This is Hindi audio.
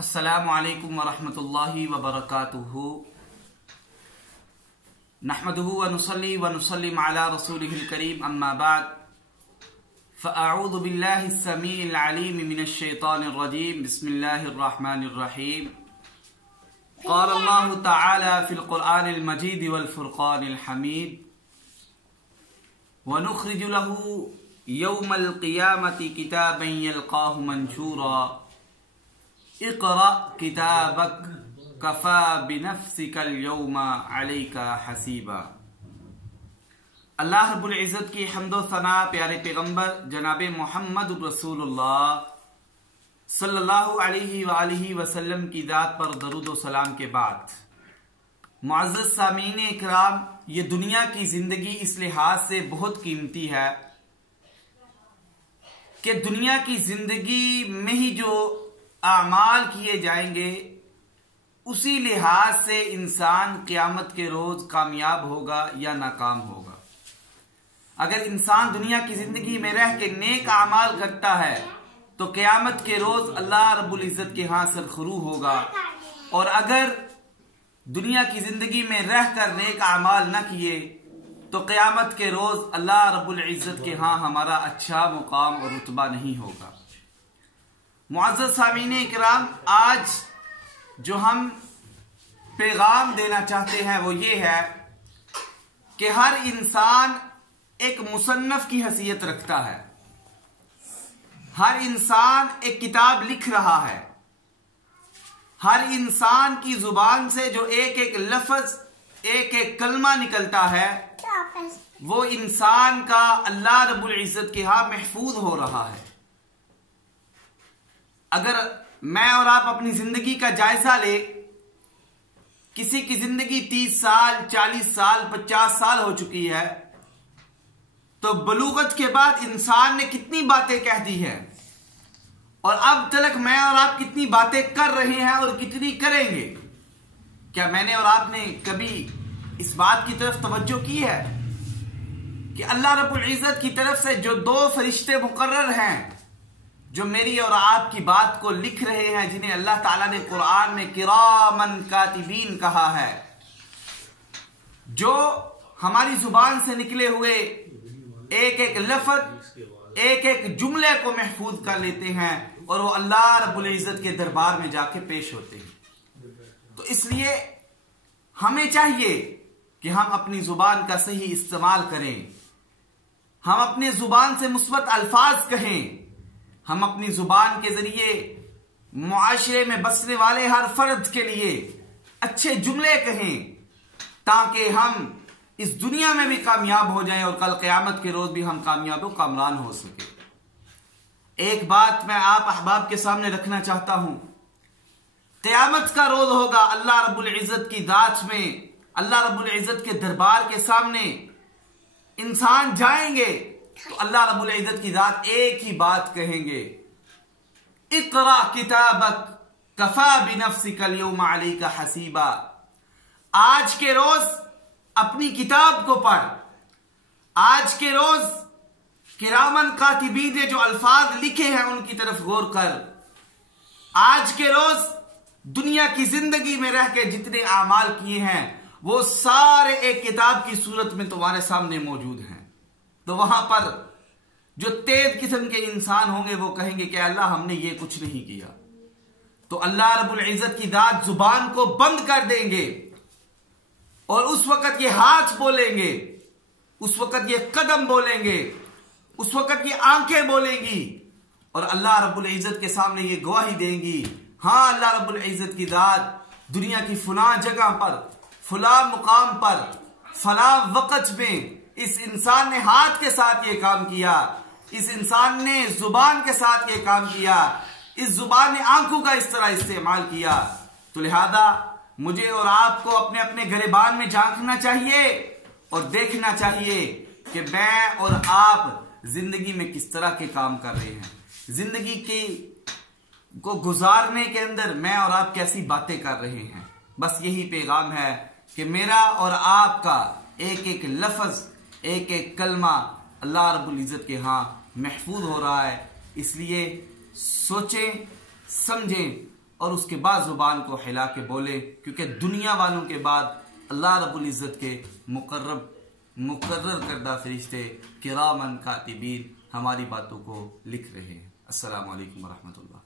अस्सलामु अलैकुम वरहमतुल्लाहि वबरकातुहू। नहमदुहु व नुसल्ली व नुसल्लिम अला रसूलिहिल करीम, अम्मा बाद। फ़अऊज़ु बिल्लाहिस समीइल अलीम मिनश शैतानिर रजीम। बिस्मिल्लाहिर रहमानिर रहीम। क़ाल अल्लाहु तआला फ़िल क़ुरआनिल मजीद वल फ़ुरक़ानिल हमीद। व नुख़रिजु लहू यौमल क़ियामति किताबन यल्क़ाहु मंशूरा। इक़रा किताबक कफ़ा बिनफ़्सिकल यौमा अलैका हसीबा। अल्लाह रब्बुल इज़्ज़त की हम्दो सना प्यारे पैगम्बर जनाब मोहम्मद रसूलुल्लाह सल्लल्लाहु अलैहि वालिहि वसल्लम की जात पर दरूद व सलाम के बाद, मुअज़्ज़ज़ सामीन इकराम, ये दुनिया की जिंदगी इस लिहाज से बहुत कीमती है कि दुनिया की जिंदगी में ही जो आमाल किए जाएंगे उसी लिहाज से इंसान क़यामत के रोज कामयाब होगा या नाकाम होगा। अगर इंसान दुनिया की जिंदगी में रह के नेक आमाल करता है तो क़यामत के रोज अल्लाह रब्बुल इज़्ज़त के यहाँ सरखरू होगा, और अगर दुनिया की जिंदगी में रह कर नेक आमाल न किए तो क़यामत के रोज अल्लाह रब्बुल इज़्ज़त के यहाँ हमारा अच्छा मुकाम और रुतबा नहीं होगा। मुअज़्ज़ज़ सामीन इकराम, आज जो हम पैगाम देना चाहते हैं वो ये है कि हर इंसान एक मुसन्नफ की हैसियत रखता है। हर इंसान एक किताब लिख रहा है। हर इंसान की जुबान से जो एक एक लफ्ज, एक एक कलमा निकलता है, वो इंसान का अल्लाह रब्बुल इज़्ज़त के यहां महफूज हो रहा है। अगर मैं और आप अपनी जिंदगी का जायजा ले, किसी की जिंदगी 30 साल, 40 साल, 50 साल हो चुकी है, तो बलूगत के बाद इंसान ने कितनी बातें कह दी है, और अब तक मैं और आप कितनी बातें कर रहे हैं और कितनी करेंगे। क्या मैंने और आपने कभी इस बात की तरफ तवज्जो की है कि अल्लाह रब्बुल इज़्ज़त की तरफ से जो 2 फरिश्ते मुकर्रर हैं, जो मेरी और आपकी बात को लिख रहे हैं, जिन्हें अल्लाह ताला ने कुरान में किरामन कातिबीन कहा है, जो हमारी जुबान से निकले हुए एक एक लफ्ज, एक एक जुमले को महफूज कर लेते हैं और वो अल्लाह रब्बुल इज़्ज़त के दरबार में जाके पेश होते हैं। तो इसलिए हमें चाहिए कि हम अपनी जुबान का सही इस्तेमाल करें। हम अपनी जुबान से मुस्बत अल्फाज कहें। हम अपनी जुबान के जरिए मुआशरे में बसने वाले हर फर्द के लिए अच्छे जुमले कहें, ताकि हम इस दुनिया में भी कामयाब हो जाएं और कल क़यामत के रोज भी हम कामयाब और कामरान हो सके। एक बात मैं आप अहबाब के सामने रखना चाहता हूं, क़यामत का रोज होगा, अल्लाह रब्बुल इज़्ज़त की दात में, अल्लाह रब्बुल इज़्ज़त के दरबार के सामने इंसान जाएंगे तो अल्लाह रब्बुल इज़्ज़त की जात एक ही बात कहेंगे, इक़रा किताबक कफ़ा बिनफ़्सिकल यौमा अलैका हसीबा। आज के रोज अपनी किताब को पढ़। आज के रोज किरामन कातिबीन ने जो अल्फाज लिखे हैं उनकी तरफ गौर कर। आज के रोज दुनिया की जिंदगी में रह के जितने आमाल किए हैं वो सारे एक किताब की सूरत में तुम्हारे सामने मौजूद हैं। तो वहां पर जो तेज किस्म के इंसान होंगे वो कहेंगे कि अल्लाह हमने ये कुछ नहीं किया। तो अल्लाह रब्बुल इज़्ज़त की जात जुबान को बंद कर देंगे, और उस वक्त ये हाथ बोलेंगे, उस वक्त ये कदम बोलेंगे, उस वक्त ये आंखें बोलेंगी, और अल्लाह रब्बुल इज़्ज़त के सामने ये गवाही देंगी, हाँ अल्लाह रब्बुल इज़्ज़त की जात दुनिया की फला जगह पर, फला मुकाम पर, फला वक्त में इस इंसान ने हाथ के साथ ये काम किया, इस इंसान ने जुबान के साथ ये काम किया, इस जुबान ने आंखों का इस तरह इस्तेमाल किया। तो लिहाजा मुझे और आपको अपने अपने गिरबान में झांकना चाहिए और देखना चाहिए कि मैं और आप जिंदगी में किस तरह के काम कर रहे हैं। जिंदगी को गुजारने के अंदर मैं और आप कैसी बातें कर रहे हैं। बस यही पैगाम है कि मेरा और आपका एक एक लफ्ज, एक एक कलमा अल्लाह रब्बुल इज़्ज़त के यहाँ महफूज हो रहा है। इसलिए सोचें, समझें और उसके बाद जुबान को हिला के बोले, क्योंकि दुनिया वालों के बाद अल्लाह रब्बुल इज़्ज़त के मुकर्रर करदा फरिश्ते किरामन कातिबीन हमारी बातों को लिख रहे हैं। अस्सलामु अलैकुम व रहमतुल्लाह।